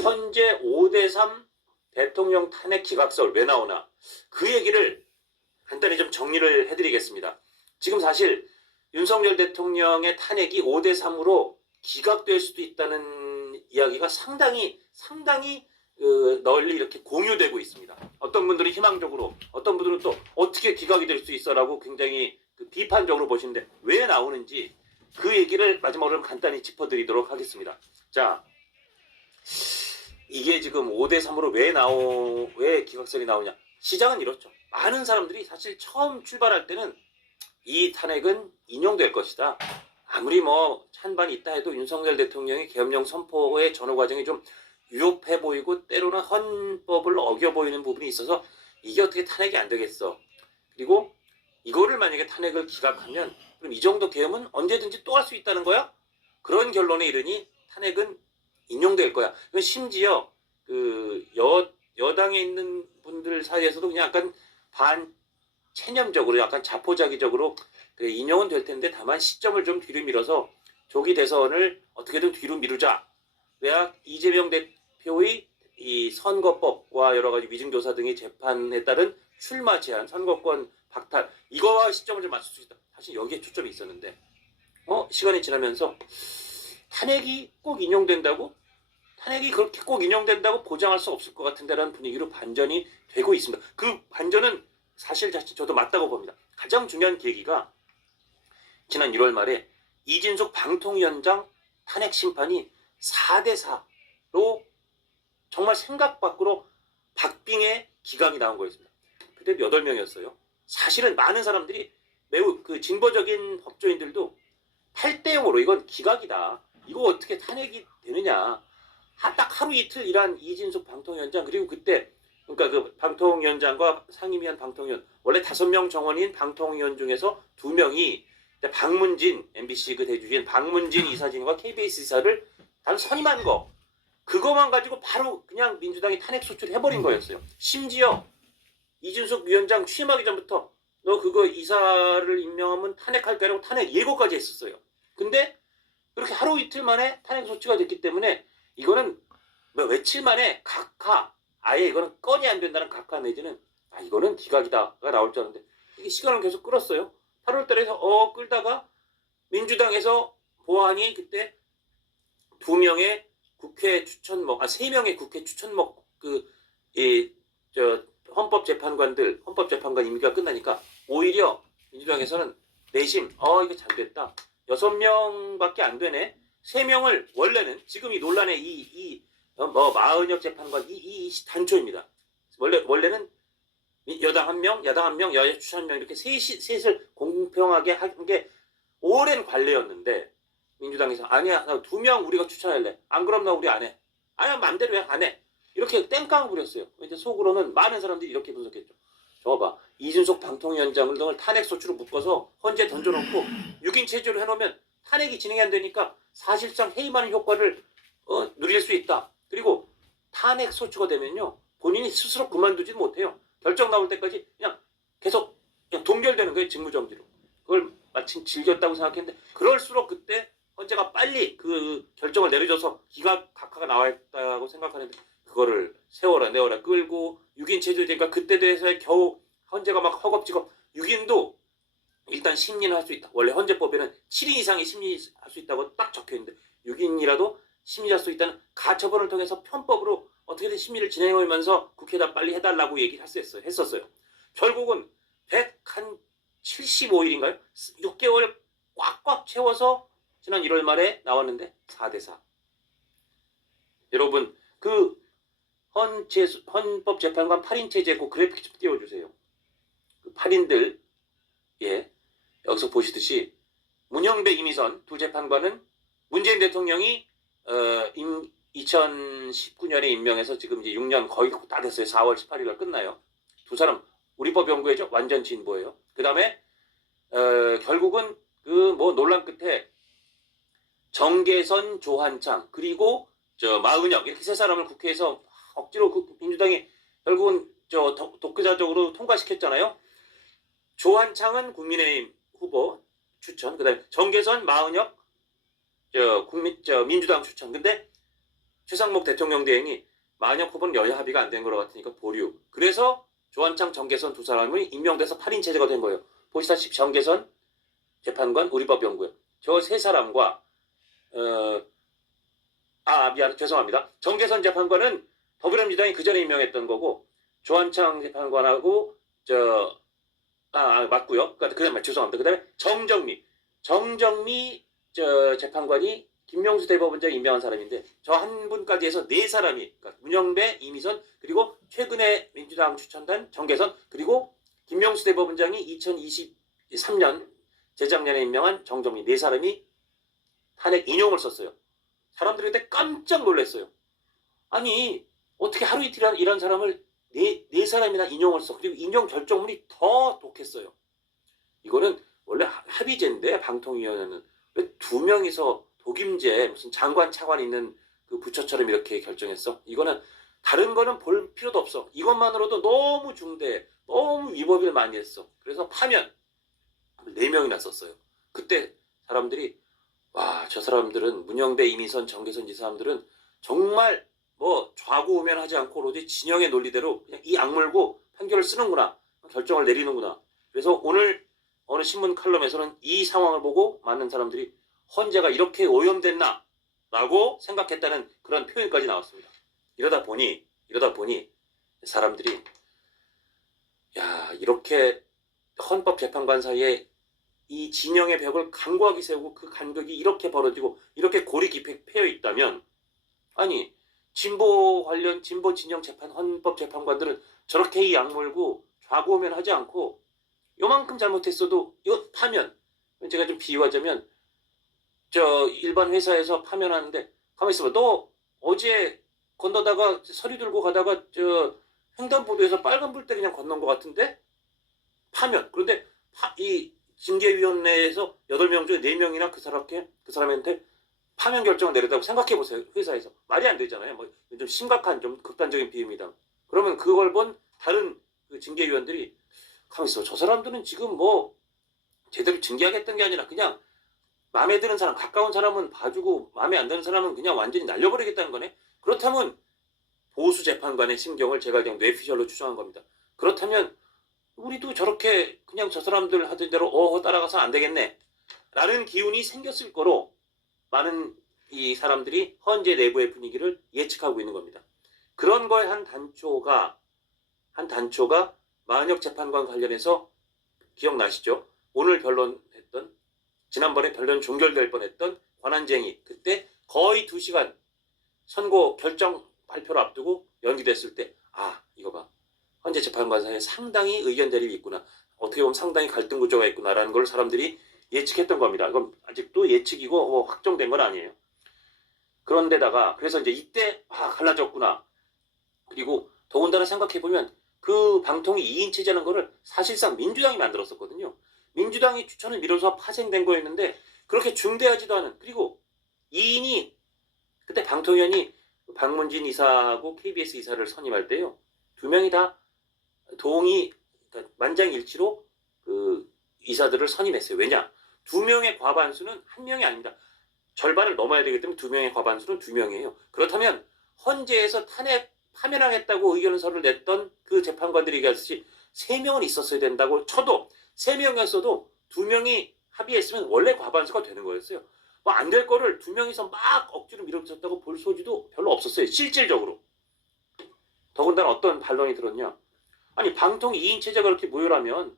현재 5대3 대통령 탄핵 기각설 왜 나오나, 그 얘기를 간단히 좀 정리를 해드리겠습니다. 지금 사실 윤석열 대통령의 탄핵이 5대3으로 기각될 수도 있다는 이야기가 상당히 널리 이렇게 공유되고 있습니다. 어떤 분들이 희망적으로, 어떤 분들은 또 어떻게 기각이 될 수 있어라고 굉장히 비판적으로 보시는데, 왜 나오는지 그 얘기를 마지막으로 간단히 짚어드리도록 하겠습니다. 자, 이게 지금 5대3으로 왜 기각설이 나오냐. 시장은 이렇죠. 많은 사람들이 사실 처음 출발할 때는 이 탄핵은 인용될 것이다. 아무리 뭐 찬반이 있다 해도 윤석열 대통령의 계엄령 선포의 전후 과정이 좀 위협해 보이고 때로는 헌법을 어겨 보이는 부분이 있어서 이게 어떻게 탄핵이 안 되겠어. 그리고 이거를 만약에 탄핵을 기각하면 그럼 이 정도 계엄은 언제든지 또 할 수 있다는 거야? 그런 결론에 이르니 탄핵은 인용될 거야. 심지어 그 여당에 있는 분들 사이에서도 그냥 약간 반체념적으로, 약간 자포자기적으로 그래, 인용은 될 텐데 다만 시점을 좀 뒤로 밀어서 조기 대선을 어떻게든 뒤로 미루자. 왜야 이재명 대표의 이 선거법과 여러 가지 위증조사 등의 재판에 따른 출마 제한, 선거권 박탈, 이거와 시점을 좀 맞출 수 있다. 사실 여기에 초점이 있었는데 시간이 지나면서 탄핵이 꼭 인용된다고? 탄핵이 그렇게 꼭 인용된다고 보장할 수 없을 것 같은데라는 분위기로 반전이 되고 있습니다. 그 반전은 사실 저도 맞다고 봅니다. 가장 중요한 계기가 지난 1월 말에 이진숙 방통위원장 탄핵 심판이 4대4로 정말 생각 밖으로 박빙의 기각이 나온 거였습니다. 그때 8명이었어요. 사실은 많은 사람들이 매우 그 진보적인 법조인들도 8대0으로 이건 기각이다. 이거 어떻게 탄핵이 되느냐. 딱 하루 이틀 일한 이진숙 방통위원장, 그리고 그때 그러니까 그 방통위원장과 상임위원 방통위원, 원래 5명 정원인 방통위원 중에서 2명이 박문진, MBC 그 대주주인 박문진 이사진과 KBS 이사를 단 선임한 거, 그거만 가지고 바로 그냥 민주당이 탄핵 소추를 해버린 거였어요. 심지어 이준석 위원장 취임하기 전부터 너 그거 이사를 임명하면 탄핵할 거라고 탄핵 예고까지 했었어요. 근데 그렇게 하루 이틀 만에 탄핵 소추가 됐기 때문에 이거는 뭐 며칠 만에 각하, 아예 이거는 건이 안 된다는 각하 내지는 이거는 기각이다가 나올 줄 알았는데, 이게 시간을 계속 끌었어요. 8월 달에서 끌다가 민주당에서 보안이 그때 2명의 국회 추천목, 3명의 국회 추천목 헌법재판관 임기가 끝나니까 오히려 민주당에서는 내심 이거 잘 됐다. 6명밖에 안 되네. 3명을 원래는 지금 이 논란의 마은혁 재판관 이 단초입니다. 원래는 여당 1명, 야당 1명, 여야 추천 1명 이렇게 셋을 공평하게 한 게 오랜 관례였는데, 민주당에서 아니야, 2명 우리가 추천할래. 안 그럼 나 우리 안 해. 아니야, 맘대로 왜 안 해. 이렇게 땡깡을 부렸어요. 이제 속으로는 많은 사람들이 이렇게 분석했죠. 저거 봐, 이준석 방통위원장을 등을 탄핵 소추로 묶어서 헌재 던져놓고 6인 체제로 해놓으면 탄핵이 진행이 안 되니까 사실상 해임하는 효과를 누릴 수 있다. 그리고 탄핵 소추가 되면요, 본인이 스스로 그만두지 못해요. 결정 나올 때까지 그냥 계속 동결되는 거예요, 직무정지로. 그걸 마침 즐겼다고 생각했는데, 그럴수록 그때 헌재가 빨리 그 결정을 내려줘서 각하가 나와있다고 생각하는데, 그거를 세워라 내워라 끌고 6인 체제로 되니까 그때 대해서 겨우 헌재가 막 허겁지겁 6인도 일단 심리는 할 수 있다. 원래 헌재법에는 7인 이상이 심리할 수 있다고 딱 적혀있는데 6인이라도 심리할 수 있다는 가처분을 통해서 편법으로 어떻게든 심리를 진행하면서 국회에다 빨리 해달라고 얘기를 했었어요. 결국은 175일인가요? 6개월 꽉꽉 채워서 지난 1월 말에 나왔는데 4대4. 여러분 그 헌법재판관 8인 체제고 그래픽 좀 띄워주세요. 그 8인들, 여기서 보시듯이 문영배, 이미선 두 재판관은 문재인 대통령이 2019년에 임명해서 지금 이제 6년 거의 다 됐어요. 4월 18일 날 끝나요. 두 사람 우리법 연구회죠. 완전 진보예요. 그 다음에 결국은 그 뭐 논란 끝에 정계선, 조한창 그리고 마은혁 이렇게 세 사람을 국회에서 억지로 민주당이 결국은 독재자적으로 통과시켰잖아요. 조한창은 국민의힘 후보 추천, 그다음에 정계선, 마은혁 민주당 추천. 근데 최상목 대통령 대행이 만약 후보는 여야 합의가 안 된 것 같으니까 보류. 그래서 조한창, 정계선 두 사람이 임명돼서 8인 체제가 된 거예요. 보시다시피 정계선 재판관, 우리법연구원. 저 세 사람과 미안, 죄송합니다. 정계선 재판관은 더불어민주당이 그 전에 임명했던 거고, 조한창 재판관하고, 맞고요. 그다음에 죄송합니다. 그 다음에 정정미, 재판관이 김명수 대법원장 임명한 사람인데, 저 한 분까지 해서 네 사람이, 그러니까 문영배, 이미선, 그리고 최근에 민주당 추천단 정계선, 그리고 김명수 대법원장이 2023년, 재작년에 임명한 정정미 네 사람이 탄핵 인용을 썼어요. 사람들이 그때 깜짝 놀랐어요. 아니 어떻게 하루 이틀 이런 사람을 네 사람이나 인용을 써. 그리고 인용 결정문이 더 독했어요. 이거는 원래 합의제인데 방통위원회는 왜 두 명이서 독임제 무슨 장관 차관 있는 그 부처처럼 이렇게 결정했어? 이거는 다른 거는 볼 필요도 없어. 이것만으로도 너무 중대, 너무 위법을 많이 했어. 그래서 파면 4명이나 썼어요. 그때 사람들이 와, 저 사람들은 문영배, 이민선, 정계선 이 사람들은 정말 뭐 좌고우면하지 않고 오로지 진영의 논리대로 그냥 이 악물고 판결을 쓰는구나, 결정을 내리는구나. 그래서 오늘 어느 신문 칼럼에서는 이 상황을 보고 많은 사람들이 헌재가 이렇게 오염됐나 라고 생각했다는 그런 표현까지 나왔습니다. 이러다 보니 사람들이 이렇게 헌법재판관 사이에 이 진영의 벽을 강고하게 세우고 그 간격이 이렇게 벌어지고 이렇게 골이 깊이 패여 있다면, 아니 진보 진영 재판 헌법 재판관들은 저렇게 이 악물고 좌고우면하지 않고 요만큼 잘못했어도 이거 파면, 제가 좀 비유하자면 저 일반 회사에서 파면하는데 가만히 있어봐. 너 어제 건너다가 서류 들고 가다가 저 횡단보도에서 빨간불 때 그냥 건넌 것 같은데? 파면. 그런데 이 징계위원회에서 8명 중에 4명이나 그 사람한테 파면 결정을 내렸다고 생각해보세요. 회사에서. 말이 안 되잖아요. 뭐 좀 심각한, 좀 극단적인 비유입니다. 그러면 그걸 본 다른 그 징계위원들이 가만히 있어. 저 사람들은 지금 뭐 제대로 징계하겠다는 게 아니라 그냥 마음에 드는 사람, 가까운 사람은 봐주고 마음에 안 드는 사람은 그냥 완전히 날려버리겠다는 거네. 그렇다면 보수 재판관의 심경을 제가 그냥 뇌피셜로 추정한 겁니다. 그렇다면 우리도 저렇게 그냥 저 사람들 하던 대로 따라가서 안 되겠네 라는 기운이 생겼을 거로 많은 이 사람들이 헌재 내부의 분위기를 예측하고 있는 겁니다. 그런 거에 한 단초가 만역 재판관 관련해서 기억나시죠? 오늘 변론했던, 지난번에 변론 종결될 뻔했던 권한쟁의, 그때 거의 2시간 선고 결정 발표를 앞두고 연기됐을 때 이거 봐, 헌재 재판관 사이에 상당히 의견 대립이 있구나, 어떻게 보면 상당히 갈등 구조가 있구나라는 걸 사람들이 예측했던 겁니다. 이건 아직도 예측이고 확정된 건 아니에요. 그런데다가 그래서 이제 이때 갈라졌구나. 그리고 더군다나 생각해보면 그 방통위 2인 체제라는 거를 사실상 민주당이 만들었었거든요. 민주당이 추천을 미뤄서 파생된 거였는데 그렇게 중대하지도 않은, 그리고 2인이 그때 방통위원이 박문진 이사하고 KBS 이사를 선임할 때요, 2명이 다 그러니까 만장일치로 그 이사들을 선임했어요. 왜냐? 2명의 과반수는 1명이 아닙니다. 절반을 넘어야 되기 때문에 2명의 과반수는 2명이에요. 그렇다면 헌재에서 파면하겠다고 의견서를 냈던 그 재판관들이 얘기하듯이 3명은 있었어야 된다고 쳐도 3명이었어도 2명이 합의했으면 원래 과반수가 되는 거였어요. 뭐 안 될 거를 2명이서 막 억지로 밀어붙였다고 볼 소지도 별로 없었어요. 실질적으로. 더군다나 어떤 반론이 들었냐? 아니 방통 2인 체제가 그렇게 모여라면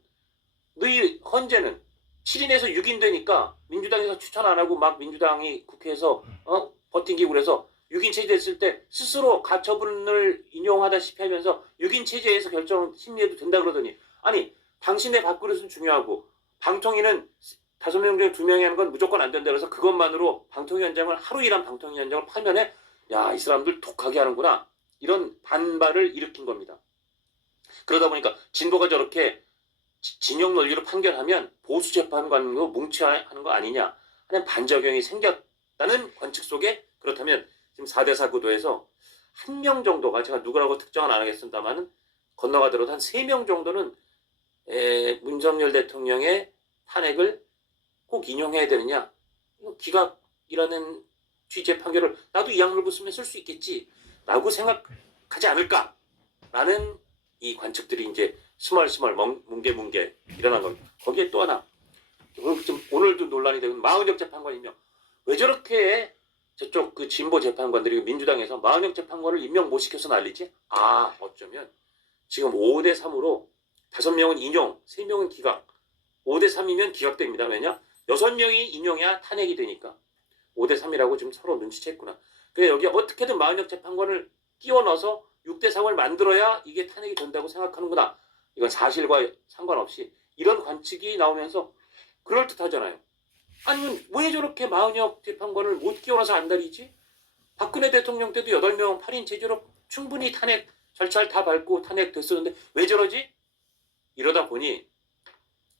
너희 헌재는 7인에서 6인 되니까 민주당에서 추천 안 하고 막 민주당이 국회에서 버팅기고 그래서 6인 체제 됐을 때 스스로 가처분을 인용하다시피 하면서 6인 체제에서 결정 심리해도 된다 그러더니, 아니 당신의 밥그릇은 중요하고 방통위는 5명 중에 2명이 하는 건 무조건 안 된다 그래서 그것만으로 방통위원장을, 하루 일한 방통위원장을 파면해, 이 사람들 독하게 하는구나, 이런 반발을 일으킨 겁니다. 그러다 보니까 진보가 저렇게 진영 논리로 판결하면 보수 재판관으로 뭉쳐야 하는 거 아니냐 하는 반작용이 생겼다는 관측 속에, 그렇다면 지금 4대4 구도에서 1명 정도가, 제가 누구라고 특정은 안 하겠습니다만 건너가더라도 한 3명 정도는 문석열 대통령의 탄핵을 꼭 인용해야 되느냐, 기각이라는 취지의 판결을 나도 이 약 물고 쓰면 쓸 수 있겠지 라고 생각하지 않을까라는 이 관측들이 이제 스멀스멀 뭉게뭉게 일어난 겁니다. 거기에 또 하나 오늘도 논란이 되는 마은혁 재판관 임명. 왜 저렇게 저쪽 그 진보 재판관들이 민주당에서 마은혁 재판관을 임명 못 시켜서 난리지? 아, 어쩌면 지금 5대 3으로 5명은 인용, 3명은 기각. 5대 3이면 기각됩니다. 왜냐? 6명이 인용해야 탄핵이 되니까. 5대 3이라고 지금 서로 눈치챘구나. 그래 여기 어떻게든 마은혁 재판관을 끼워 넣어서 6대 3을 만들어야 이게 탄핵이 된다고 생각하는구나. 이건 사실과 상관없이 이런 관측이 나오면서 그럴듯하잖아요. 아니면 왜 저렇게 마은혁 재판관을 못 끼워넣어서 안달이지? 박근혜 대통령 때도 8명 8인 체제로 충분히 탄핵 절차를 다 밟고 탄핵됐었는데 왜 저러지? 이러다 보니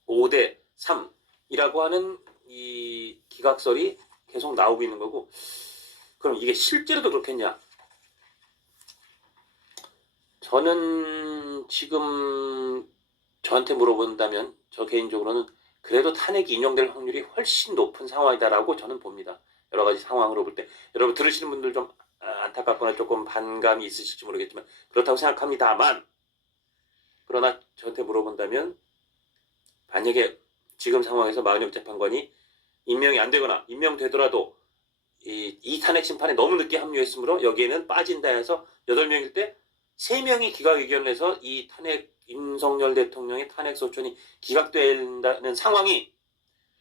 5대 3이라고 하는 이 기각설이 계속 나오고 있는 거고, 그럼 이게 실제로도 그렇겠냐? 저는 지금 저한테 물어본다면 저 개인적으로는 그래도 탄핵이 인용될 확률이 훨씬 높은 상황이다라고 저는 봅니다. 여러 가지 상황으로 볼 때 여러분 들으시는 분들 좀 안타깝거나 조금 반감이 있으실지 모르겠지만 그렇다고 생각합니다만, 그러나 저한테 물어본다면 만약에 지금 상황에서 마은혁 재판관이 임명이 안 되거나 임명되더라도 이 탄핵 심판에 너무 늦게 합류했으므로 여기에는 빠진다 해서 8명일 때 3명이 기각 의견을 해서 이 탄핵 윤석열 대통령의 탄핵 소추안이 기각된다는 상황이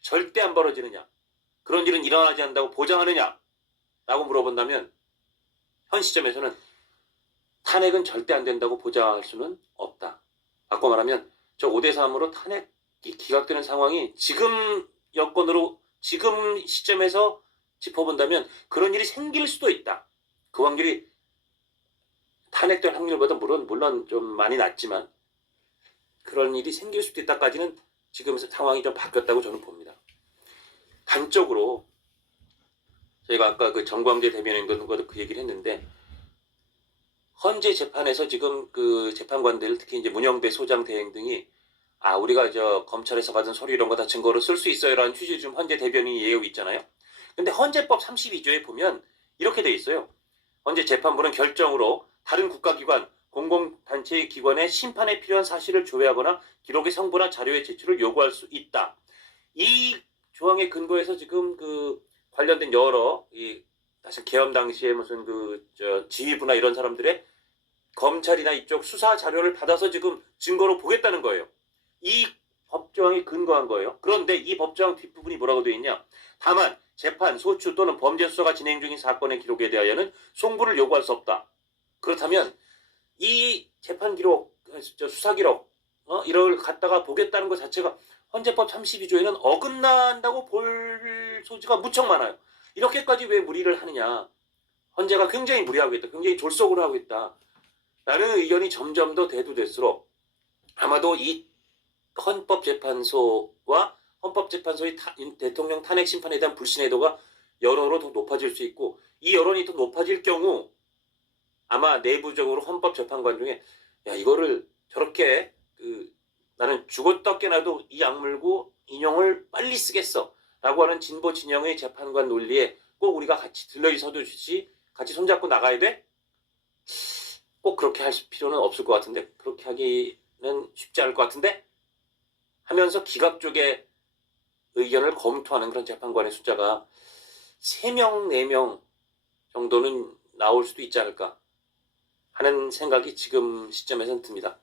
절대 안 벌어지느냐, 그런 일은 일어나지 않는다고 보장하느냐 라고 물어본다면 현 시점에서는 탄핵은 절대 안 된다고 보장할 수는 없다. 바꿔 말하면 저 5대 3으로 탄핵이 기각되는 상황이 지금 여건으로 지금 시점에서 짚어본다면 그런 일이 생길 수도 있다. 그 확률이 탄핵될 확률보다 물론 좀 많이 낮지만 그런 일이 생길 수도 있다까지는 지금 상황이 좀 바뀌었다고 저는 봅니다. 단적으로 저희가 아까 그 정광재 대변인과도 그 얘기를 했는데, 헌재 재판에서 지금 그 재판관들 특히 이제 문영배 소장 대행 등이 우리가 저 검찰에서 받은 서류 이런 거 다 증거로 쓸 수 있어요라는 취지로 좀 헌재 대변인이 얘기하고 있잖아요. 근데 헌재법 32조에 보면 이렇게 돼 있어요. 헌재 재판부는 결정으로 다른 국가기관, 공공단체 기관의 심판에 필요한 사실을 조회하거나 기록의 성부나 자료의 제출을 요구할 수 있다. 이 조항에 근거해서 지금 그 관련된 여러 사실 계엄 당시에 무슨 지휘부나 이런 사람들의 검찰이나 이쪽 수사 자료를 받아서 지금 증거로 보겠다는 거예요. 이 법조항이 근거한 거예요. 그런데 이 법조항 뒷부분이 뭐라고 되어 있냐? 다만 재판, 소추 또는 범죄 수사가 진행 중인 사건의 기록에 대하여는 송부를 요구할 수 없다. 그렇다면 이 재판 기록, 수사 기록 이걸 갖다가 보겠다는 것 자체가 헌재법 32조에는 어긋난다고 볼 소지가 무척 많아요. 이렇게까지 왜 무리를 하느냐? 헌재가 굉장히 무리하고 있다. 굉장히 졸속으로 하고 있다. 라는 의견이 점점 더 대두될수록 아마도 이 헌법재판소와 헌법재판소의 대통령 탄핵 심판에 대한 불신의도가 여론으로 더 높아질 수 있고, 이 여론이 더 높아질 경우 아마 내부적으로 헌법재판관 중에 이거를 저렇게 나는 죽었다 깨나도 이 약물고 인용을 빨리 쓰겠어 라고 하는 진보 진영의 재판관 논리에 꼭 우리가 같이 들러리 서두르듯이 같이 손잡고 나가야 돼? 꼭 그렇게 할 필요는 없을 것 같은데, 그렇게 하기는 쉽지 않을 것 같은데 하면서 기각 쪽의 의견을 검토하는 그런 재판관의 숫자가 3명, 4명 정도는 나올 수도 있지 않을까 하는 생각이 지금 시점에서는 듭니다.